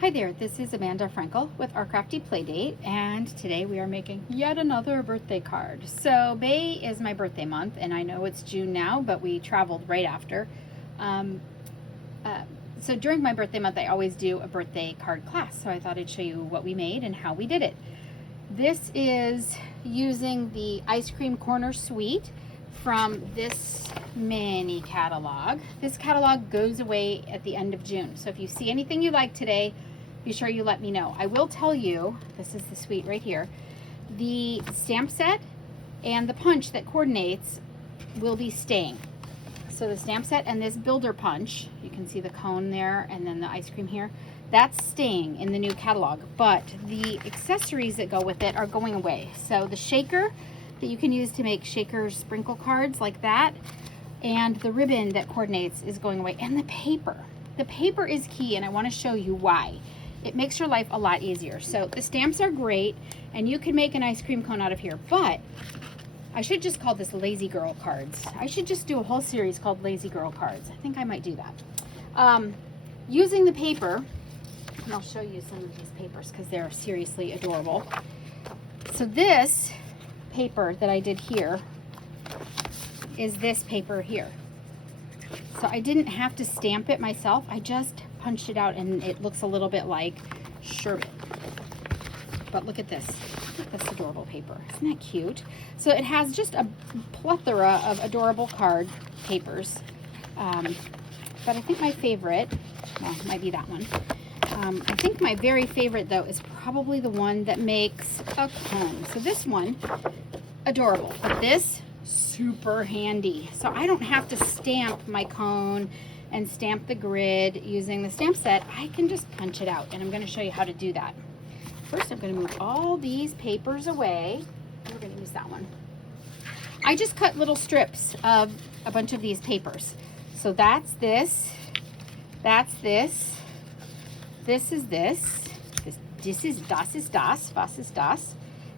Hi there, this is Amanda Frankel with Our Crafty Playdate, and today we are making yet another birthday card. So May is my birthday month, and I know it's June now, but we traveled right after. So during my birthday month, I always do a birthday card class, so I thought I'd show you what we made and how we did it. This is using the Ice Cream Corner Suite from this mini catalog. This catalog goes away at the end of June, so if you see anything you like today, be sure you let me know. I will tell you, this is the suite right here, the stamp set and the punch that coordinates will be staying. So the stamp set and this builder punch, you can see the cone there and then the ice cream here, that's staying in the new catalog, but the accessories that go with it are going away. So the shaker that you can use to make shaker sprinkle cards like that, and the ribbon that coordinates is going away, and the paper. The paper is key, and I want to show you why. It makes your life a lot easier. So the stamps are great, and you can make an ice cream cone out of here, but I should just call this Lazy Girl Cards. I should just do a whole series called Lazy Girl Cards. I think I might do that. Using the paper, and I'll show you some of these papers because they're seriously adorable. So this paper that I did here is this paper here. So I didn't have to stamp it myself. I just punched it out and it looks a little bit like sherbet. But look at this. Look at this adorable paper. Isn't that cute? So it has just a plethora of adorable card papers. But I think my favorite, well, it might be that one. I think my very favorite though is probably the one that makes a cone. So this one, adorable. But this, super handy. So I don't have to stamp my cone and stamp the grid using the stamp set. I can just punch it out, and I'm going to show you how to do that. First, I'm going to move all these papers away. We're going to use that one. I just cut little strips of a bunch of these papers. So that's this. That's this. This is this. This is das ist das. Was ist das?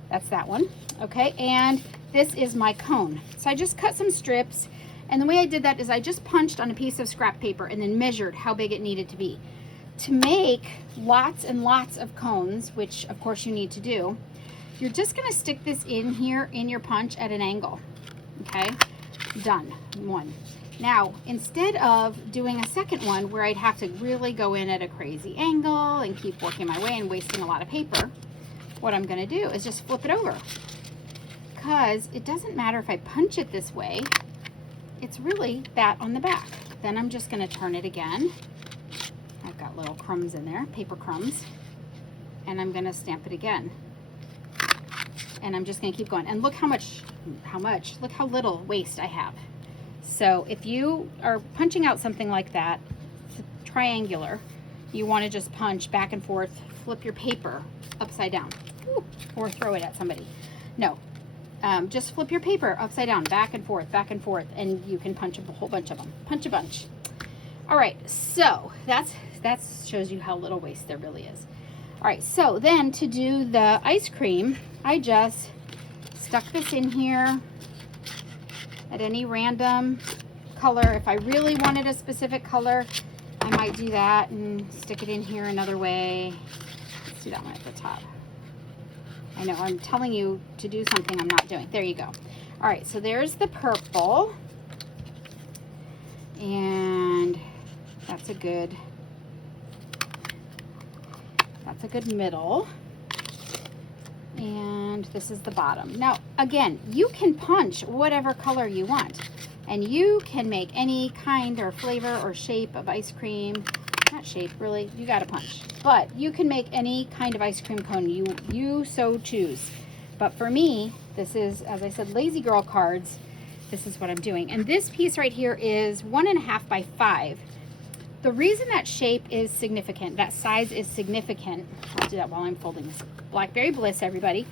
That's that one. Okay, and this is my cone. So I just cut some strips, and the way I did that is I just punched on a piece of scrap paper and then measured how big it needed to be. To make lots and lots of cones, which of course you need to do, you're just gonna stick this in here in your punch at an angle. Okay, done, one. Now, instead of doing a second one where I'd have to really go in at a crazy angle and keep working my way and wasting a lot of paper, what I'm gonna do is just flip it over. Because it doesn't matter if I punch it this way, it's really that on the back. Then I'm just going to turn it again. I've got little crumbs in there, paper crumbs, and I'm going to stamp it again. And I'm just going to keep going. And look look how little waste I have. So if you are punching out something like that, triangular, you want to just punch back and forth, flip your paper upside down, or throw it at somebody. No. Just flip your paper upside down, back and forth, and you can punch a whole bunch of them. Punch a bunch. All right, so that shows you how little waste there really is. All right, so then to do the ice cream, I just stuck this in here at any random color. If I really wanted a specific color, I might do that and stick it in here another way. Let's do that one at the top. I know I'm telling you to do something I'm not doing. There you go. All right, so there's the purple. And that's a good middle. And this is the bottom. Now, again, you can punch whatever color you want. And you can make any kind or flavor or shape of ice cream. Not shape, really, you gotta punch. But you can make any kind of ice cream cone you so choose. But for me, this is, as I said, Lazy Girl Cards. This is what I'm doing. And this piece right here is 1.5 by 5. The reason that shape is significant, that size is significant, I'll do that while I'm folding this. Blackberry Bliss, everybody.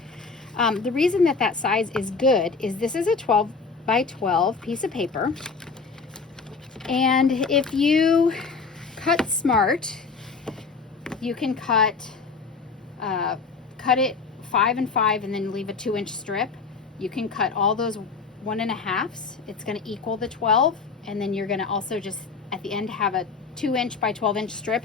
The reason that size is good is this is a 12 by 12 piece of paper. And if you cut smart, you can cut it 5 and 5 and then leave a 2-inch strip. You can cut all those 1.5s. It's going to equal the 12, and then you're going to also just at the end have a 2-inch by 12-inch strip.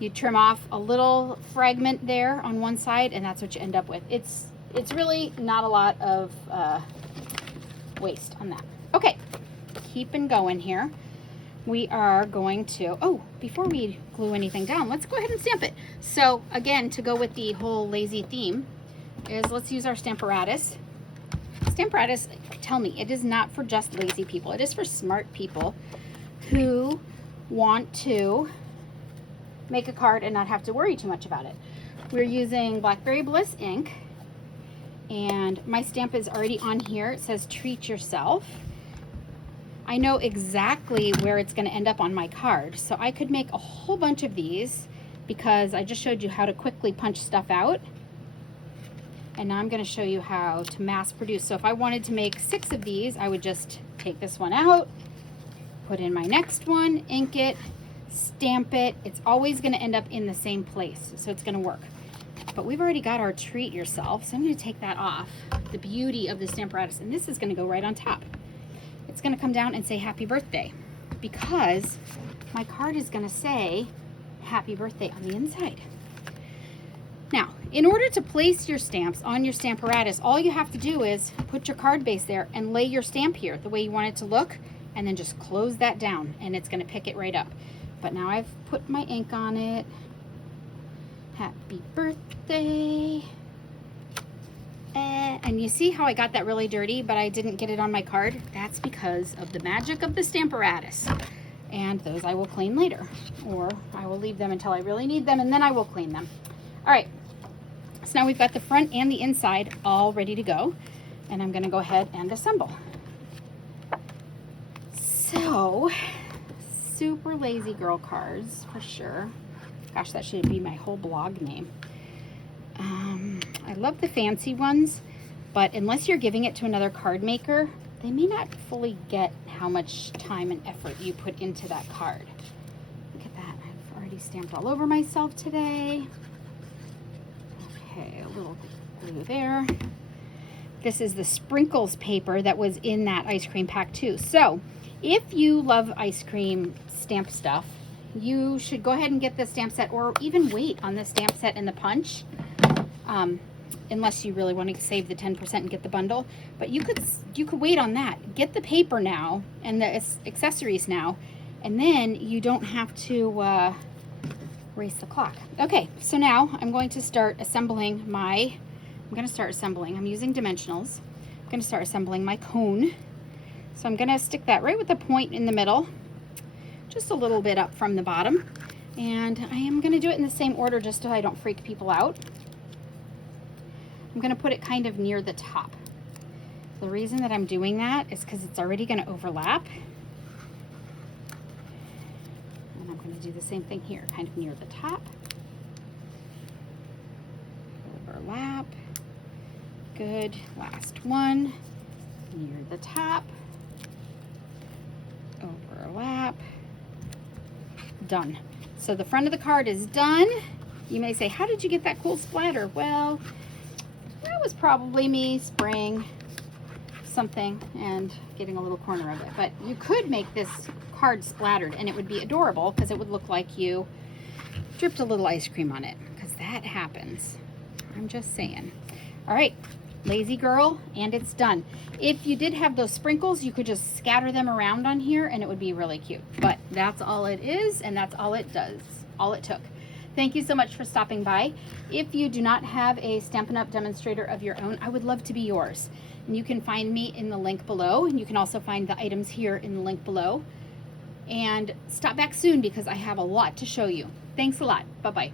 You trim off a little fragment there on one side, and that's what you end up with. It's really not a lot of waste on that. Okay, keeping going here. We are going to, oh, before we glue anything down, let's go ahead and stamp it. So again, to go with the whole lazy theme, is let's use our Stamparatus. Stamparatus, tell me, it is not for just lazy people. It is for smart people who want to make a card and not have to worry too much about it. We're using Blackberry Bliss ink, and my stamp is already on here. It says treat yourself. I know exactly where it's going to end up on my card, so I could make a whole bunch of these because I just showed you how to quickly punch stuff out, and now I'm going to show you how to mass produce. So if I wanted to make 6 of these, I would just take this one out, put in my next one, ink it, stamp it. It's always going to end up in the same place, so it's going to work. But we've already got our treat yourself, so I'm going to take that off. The beauty of the Stamparatus, and this is going to go right on top. It's going to come down and say happy birthday because my card is going to say happy birthday on the inside. Now, in order to place your stamps on your Stamparatus, all you have to do is put your card base there and lay your stamp here the way you want it to look, and then just close that down and it's going to pick it right up. But now I've put my ink on it. Happy birthday. And you see how I got that really dirty, but I didn't get it on my card? That's because of the magic of the Stamparatus. And those I will clean later, or I will leave them until I really need them, and then I will clean them. All right, so now we've got the front and the inside all ready to go, and I'm gonna go ahead and assemble. So, super lazy girl cards for sure. Gosh, that should be my whole blog name. I love the fancy ones, but unless you're giving it to another card maker, they may not fully get how much time and effort you put into that card. Look at that, I've already stamped all over myself today. Okay, a little glue there. This is the sprinkles paper that was in that ice cream pack too. So if you love ice cream stamp stuff, you should go ahead and get the stamp set, or even wait on the stamp set and the punch, unless you really want to save the 10% and get the bundle. But you could wait on that. Get the paper now and the accessories now, and then you don't have to race the clock. Okay, so now I'm going to start assembling I'm using dimensionals. I'm going to start assembling my cone. So I'm going to stick that right with the point in the middle, just a little bit up from the bottom. And I am going to do it in the same order just so I don't freak people out. I'm going to put it kind of near the top. The reason that I'm doing that is because it's already going to overlap. And I'm going to do the same thing here, kind of near the top. Overlap. Good. Last one. Near the top. Overlap. Done. So the front of the card is done. You may say, how did you get that cool splatter? Well, that was probably me spraying something and getting a little corner of it. But you could make this card splattered and it would be adorable because it would look like you dripped a little ice cream on it, because that happens. I'm just saying. All right, lazy girl, and it's done. If you did have those sprinkles, you could just scatter them around on here and it would be really cute. But that's all it is, and that's all it does, all it took. Thank you so much for stopping by. If you do not have a Stampin' Up! Demonstrator of your own, I would love to be yours. And you can find me in the link below, and you can also find the items here in the link below. And stop back soon because I have a lot to show you. Thanks a lot. Bye-bye.